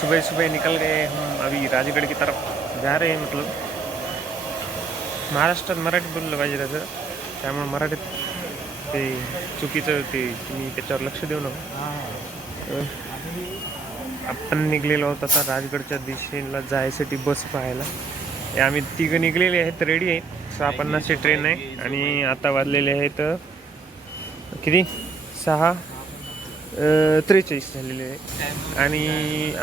सुबह सुबह निकल गए हम अभी राजगढ़ की तरफ जा रहे हैं. मतलब महाराष्ट्रात मराठी बोललं पाहिजे त्याचं, त्यामुळे मराठीत ते चुकीचं ते तुम्ही त्याच्यावर लक्ष देऊ नका. आपण निघलेलो आहोत आता राजगडच्या दिशेला जायसाठी बस पाहायला. आम्ही तिघं निघलेले आहेत, रेडी आहेत. 6:50ची ट्रेन आहे आणि आता वाजलेले आहेत किती 6:43 झालेले आहे. आणि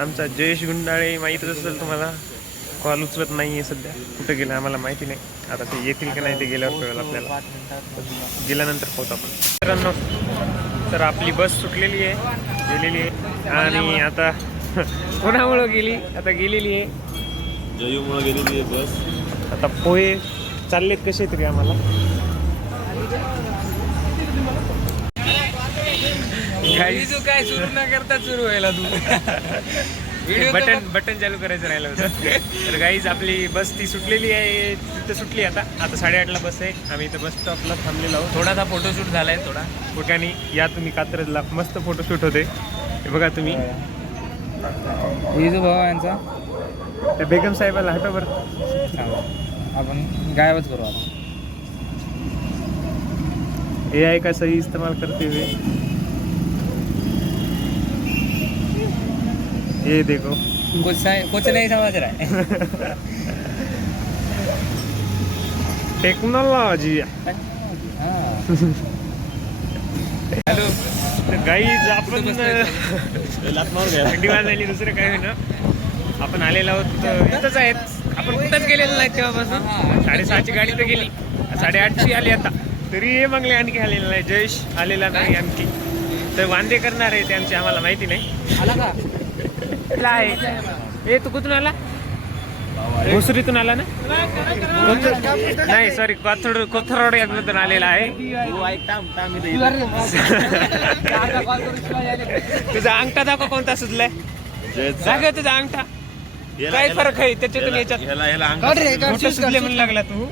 आमचा जयेश गुंडाळे माहीतच असेल तुम्हाला, कॉल उचलत नाही आहे सध्या, कुठे गेलं आम्हाला माहिती नाही. आता ते येतील की नाही ते गेल्यावर कळेल आपल्याला, गेल्यानंतर पाहतो आपण. मित्रांनो, तर आपली बस सुटलेली आहे, गेलेली आहे. आणि आता कोणामुळं गेली, आता गेलेली आहे, जयूमुळे गेलेली आहे बस. आता पोहे चाललेत कसे तरी आम्हाला. काय सुरू न करता सुरू व्हायला तू बटन चालू करायचं राहिलं होतं. तर गाईज आपली बस ती सुटलेली आहे, तिथं सुटली आता 8:30ला बस आहे. आम्ही इथं बस स्टॉपला थांबलेलो आहोत. थोडासा फोटोशूट झालाय, थोडा ठिकाणी या तुम्ही कात्रजला मस्त फोटोशूट होते. हे बघा तुम्ही, ही जो भाव यांचा त्या बेगम साहेबाला हटोवर आपण गायबच करू आता. AI का सही इस्तेमाल करते हुए ये देखो, कुछ नहीं समझ रहा है. टेक्नॉलॉजी. हॅलो, गाईज आपण थंडी वाजली, दुसरं काय होईना. आपण आलेलो आहोत इथंच आहेत, आपण कुठंच गेलेलो नाही तेव्हापासून. 6:30ची गाडी तर गेली, 8:30ची आली आता, तरी हे मगले आणखी आलेला नाही. जयेश आलेला नाही आणखी, तर वांदे करणार आहे ते आमचे, आम्हाला माहिती नाही. आला का आहे ए, तू कुठून आला? भोसरीतून आला ना? नाही सॉरी, कोथरोड यामधून आलेला आहे. तुझा अंगठा दाखव, कोणता सुचलाय? जागा तुझा अंगठा, काय फरक आहे त्याच्यातून याच्यात? मोठं सुचले म्हणू लागला तू.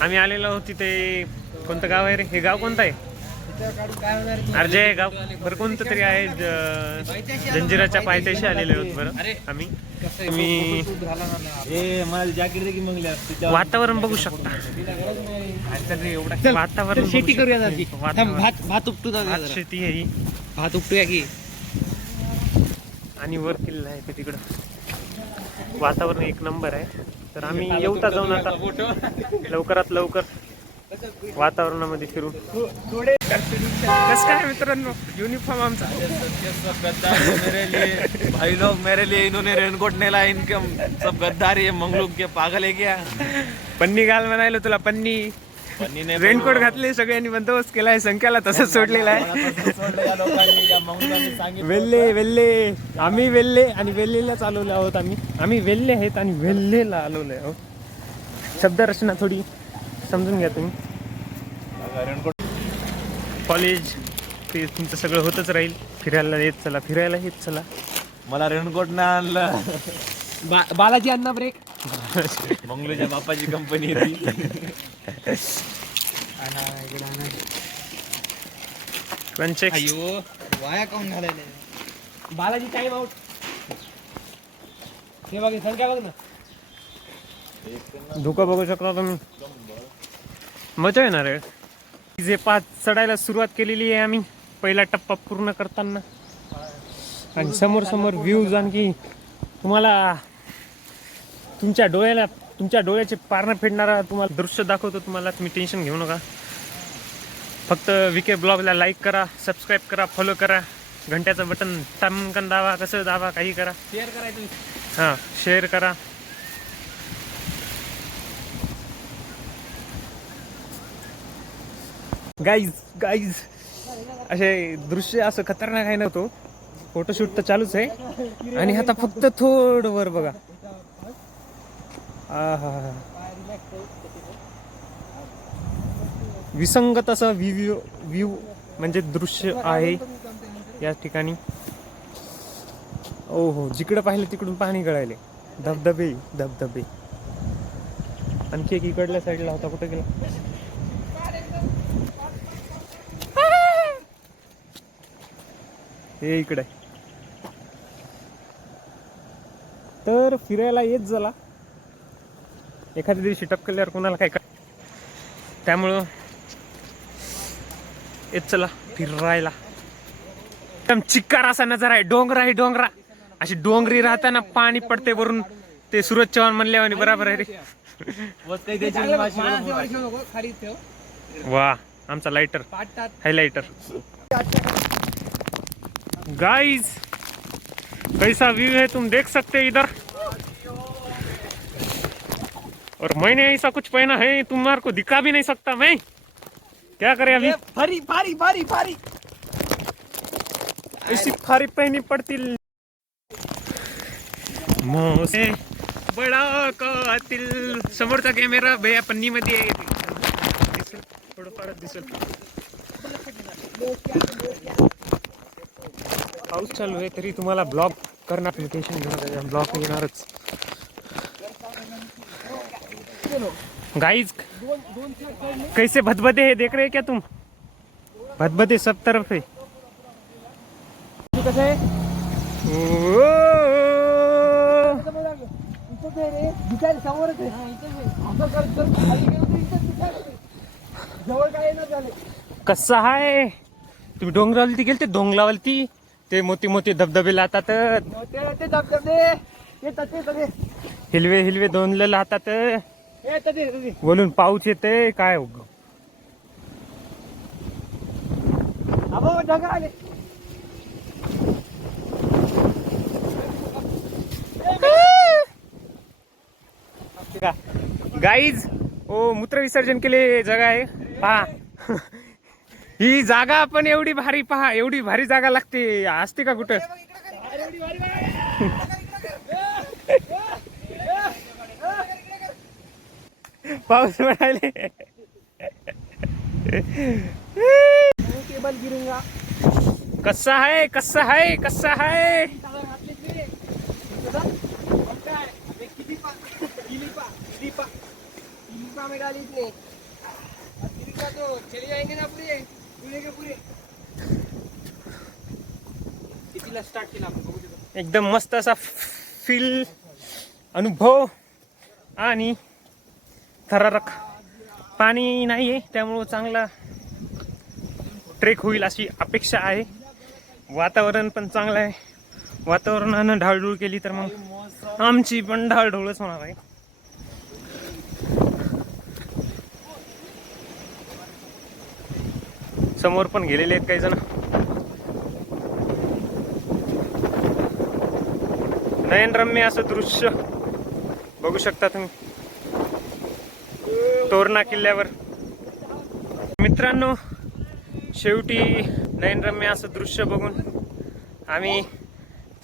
आम्ही आलेलो आहोत तिथे, कोणतं गाव आहे रे हे? गाव कोणतं आहे? अर्जय गाव बरं, कोणतं तरी आहे. जंजिराच्या पायथ्याशी आलेले आहोत बरं आम्ही. तुम्ही वातावरण बघू शकता, वातावरण शेती करूया, भात उपटू, शेती आहे ही, भात उपटूया की. आणि वर किल्ला आहे ते तिकडं, वातावरण एक नंबर आहे. तर आम्ही येऊता जाऊन आता लवकरात लवकर वातावरणामध्ये फिरून. कसं काय मित्रांनो, युनिफॉर्म आमचा. भाई लोग मेरे लिए इन्होंने रेनकोट नेला, इनके सब गद्दार है, मंगलूक के पागल है क्या? पन्नी घाल म्हणायला तुला, पन्नी रेनकोट घातले, सगळ्यांनी बंदोबस्त केलाय, संख्याला तसंच सोडलेला आहे. वेल्ले वेल्ले, आम्ही वेल्ले आणि वेल्लेला चालवले आहोत. आम्ही वेल्ले आहेत आणि वेल्लेला आलोले आहोत. शब्दरचना थोडी समजून घ्या तुम्ही. कॉलेज ते तुमचं सगळं होतच राहील. फिरायला येत चला, फिरायला येत चला. मला रेनकोट नाही आणलं. बालाजी अण्णा ब्रेक, मंगलूच्या बापाची कंपनी होती. अयो वाया काऊन घालायला. Balaji time out. हे बघ, संख्या बघ ना, धोका बघू शकता तुम्ही. मजा येणार आहे. जे 5 चढायला सुरुवात केलेली आहे आम्ही, पहिला टप्पा पूर्ण करताना. आणि समोर समोर व्ह्यूज आणखी तुम्हाला तुमच्या डोळ्याचे पारणं फेडणारा तुम्हाला दृश्य दाखवतो तुम्हाला. तुम्ही टेन्शन घेऊ नका. फक्त VK ब्लॉगला लाईक करा, सबस्क्राईब करा, फॉलो करा, घंट्याचं बटन टमकन दाबा, कसं दाबा, काही करा, शेअर करायचं. हां शेअर करा. गाईज असे दृश्य असं खतरनाक आहे नव्हतं. फोटोशूट तर चालूच आहे. आणि आता फक्त थोडं वर बघा. विसंगत असं व्ह्यू म्हणजे दृश्य आहे या ठिकाणी. ओहो, जिकडं पाहिलं तिकडून पाणी गळायले. धबधबे धबधबे. आणखी एक इकडल्या साईडला होता, कुठे गेला? हे इकडे तर फिरायला येत झाला. एखाद्या दिवशी टपकल्यावर कोणाला काय कर, त्यामुळं येत चला फिरायला. एकदम चिक्कार असा नजारा आहे, डोंगरा आहे डोंगरा. अशी डोंगरी राहताना पाणी पडते वरून. ते सूरज चव्हाण म्हणल्यावर बराबर आहे रे. वा आमचा लाइटर हाईलाइटर. गाइस कैसा व्यू है तुम देख सकते इधर. और मैंने ऐसा कुछ पहना है तुम्हारे को दिखा भी नहीं सकता मैं. क्या करे अभी. भारी भारी भारी भारी ऐसी फारी पहनी पडतील. मोसे बडा कातील. समोरचा कॅमेरा भैया पन्नी मध्ये आहे. दिसेल थोडंफार दिसेल. पाऊस चालू आहे तरी तुम्हाला ब्लॉग करणार. लोकेशन घेणार ब्लॉग येणारच. गाइस कैसे भदभदे है देख रहे हैं क्या तुम. भदभदे सब तरफ है. कसं आहे कसा आहे. तुम्ही डोंगरावरती गेलते. डोंगरावरती ते मोठी मोठी धबधबे लातात. हिलवे हिलवे दोनले लातात. बोलून पाऊस येते काय. आले गाईज ओ मूत्र विसर्जन केले जगा आहे पहा. ही जागा पण एवढी भारी पहा. एवढी भारी जागा लागते असते का कुठं. पाऊस पडायले. कसा आहे कसा आहे कसा आहे. चले जाएंगे ना पूरे पूरे के पूरे. कितीला स्टार्ट केला आपण बघू. एकदम मस्त असा फील अनुभव. आणि थरारक पाणी नाहीये त्यामुळं चांगला ट्रेक होईल अशी अपेक्षा आहे. वातावरण पण चांगलं आहे. वातावरणानं ढाळढूळ केली तर मग आमची पण ढाळढूळच होणार आहे. समोर पण गेलेले आहेत काही जण. नयनरम्य असं दृश्य बघू शकता तुम्ही तोरणा किल्ल्यावर. मित्रांनो शेवटी नयनरम्य असं दृश्य बघून आम्ही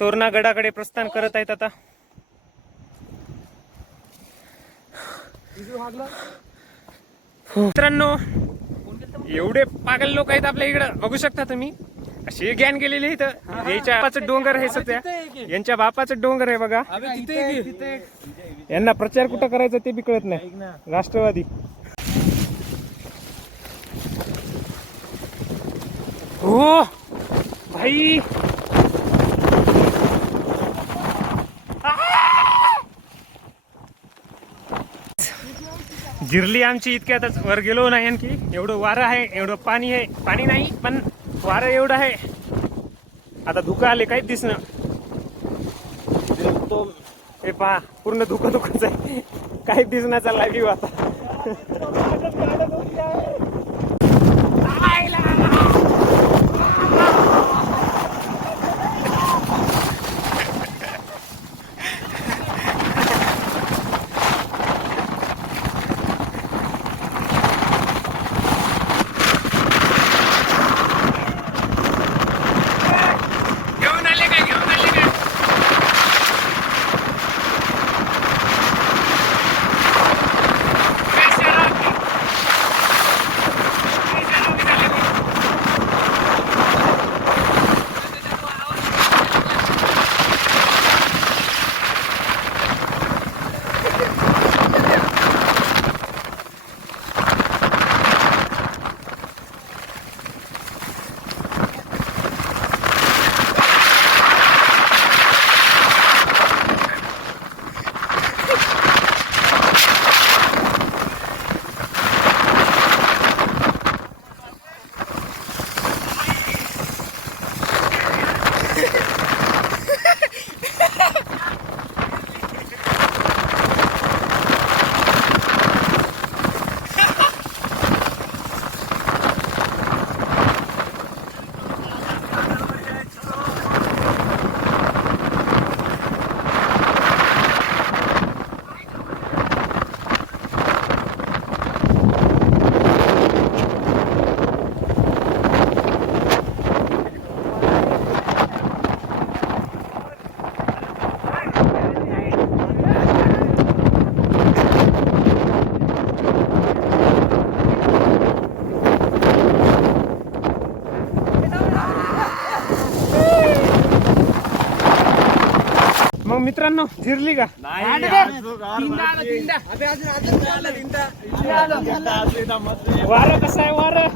तोरणा गडाकडे प्रस्थान करत आहेत आता. मित्रांनो एवढे पागल लोक आहेत आपल्या इकडं बघू शकता तुम्ही. असे ज्ञान गेलेले इथं. याच्या बापाचं डोंगर आहे सध्या. यांच्या बापाचं डोंगर आहे बघा. यांना प्रचार कुठं करायचा ते बी कळत नाही. राष्ट्रवादी. हो भाई जिरली आमची इतक्यातच. वर गेलो नाही आणखी. एवढं वारं आहे एवढं पाणी आहे. पाणी नाही पण वारं एवढं आहे. आता धुकं आले काहीच दिसणं. हे पहा पूर्ण धुकं धुकंच आहे. काहीच दिसणं चालला व्ह्यू आता. मग मित्रांनो जिरली का वारं कसं आहे वारं